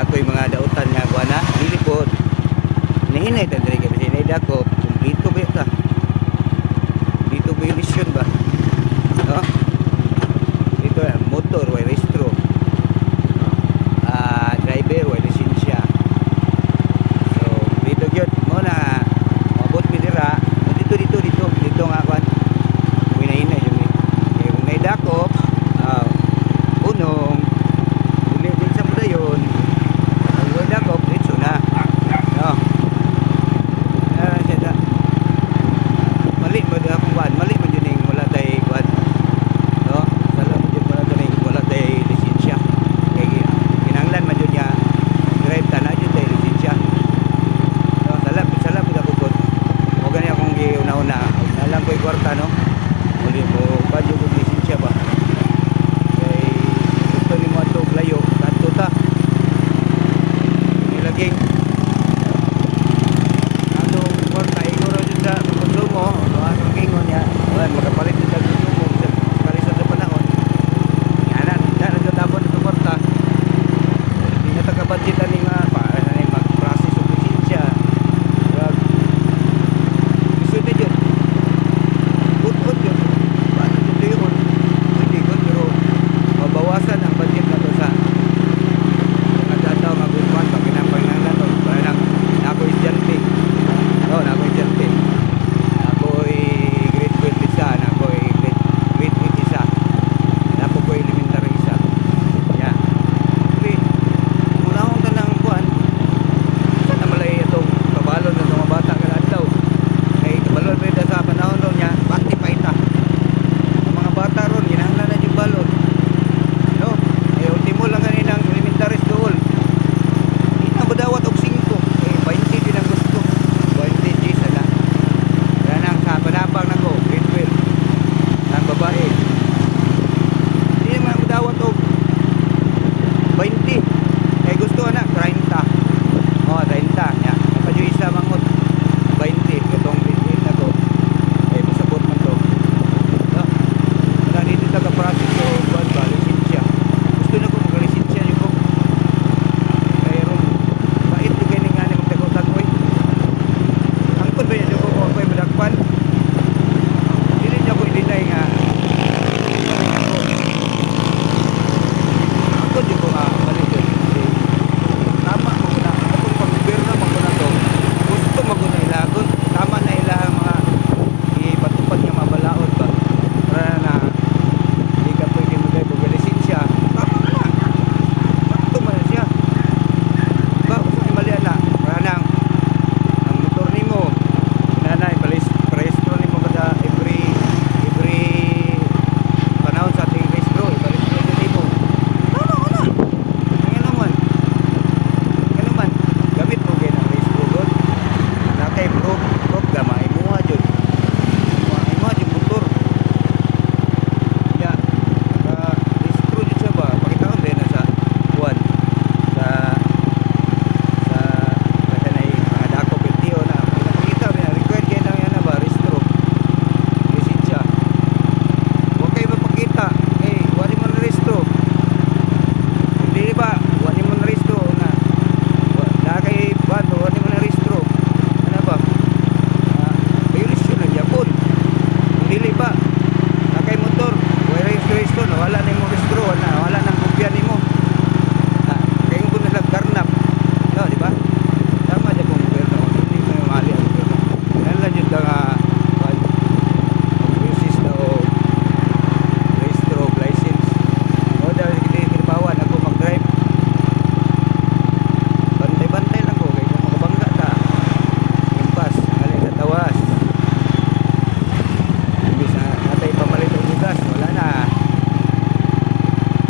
ako'y mga dautan nga kuha na nilipod nihinay ta diri kay sinay dako dito ba ta dito violation ba no dito motor way registro driver way lisensya so dito gyud mo na mabot mi dira dito nga kuan hinay yun kay kung naidako unong uli din sa mudayon ang dako dito na no mali ba akong kuan mali man yun yung wala tayo kuan no sala mo yun wala tayo lisensya kaya kinanglan man yun niya drive ta na yun tayo lisensya no sala po ako po o gani akong una-una alam ko yung kwarta no muli mo pa yun yung lisensya ba kaya gusto ni mo ito layo kanto ta nilaging